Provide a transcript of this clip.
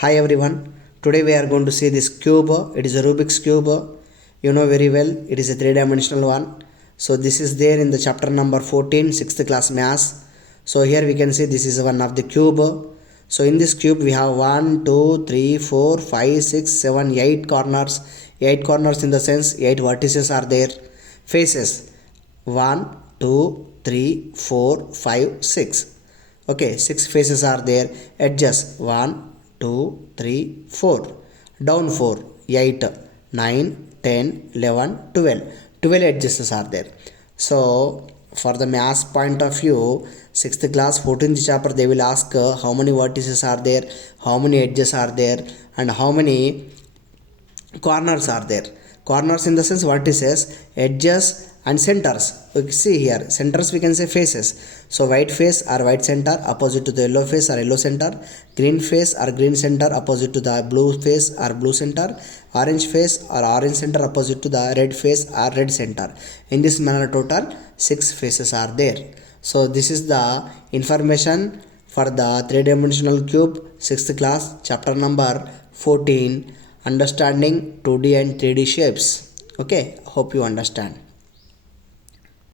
Hi everyone, today we are going to see this cube. It is a Rubik's cube. You know very well, it is a three-dimensional one. So this is there in the chapter number 14, 6th class maths. So here we can see this is one of the cube. So in this cube we have 1, 2, 3, 4, 5, 6, 7, 8 corners. 8 corners in the sense 8 vertices are there. Faces 1, 2, 3, 4, 5, 6. Okay, 6 faces are there. Edges 1, 2, 3, 4. Down 4, 8, 9, 10, 11, 12. 12 edges are there. So, for the maths point of view, 6th class 14th chapter they will ask how many vertices are there, how many edges are there, and how many corners are there. Corners in the sense vertices, edges and centers. You see here centers we can say faces. So white face or white center opposite to the yellow face or yellow center, green face or green center opposite to the blue face or blue center, orange face or orange center opposite to the red face or red center. In this manner total 6 faces are there. So this is the information for the three-dimensional cube 6th class chapter number 14, understanding 2D and 3D shapes. Okay, hope you understand.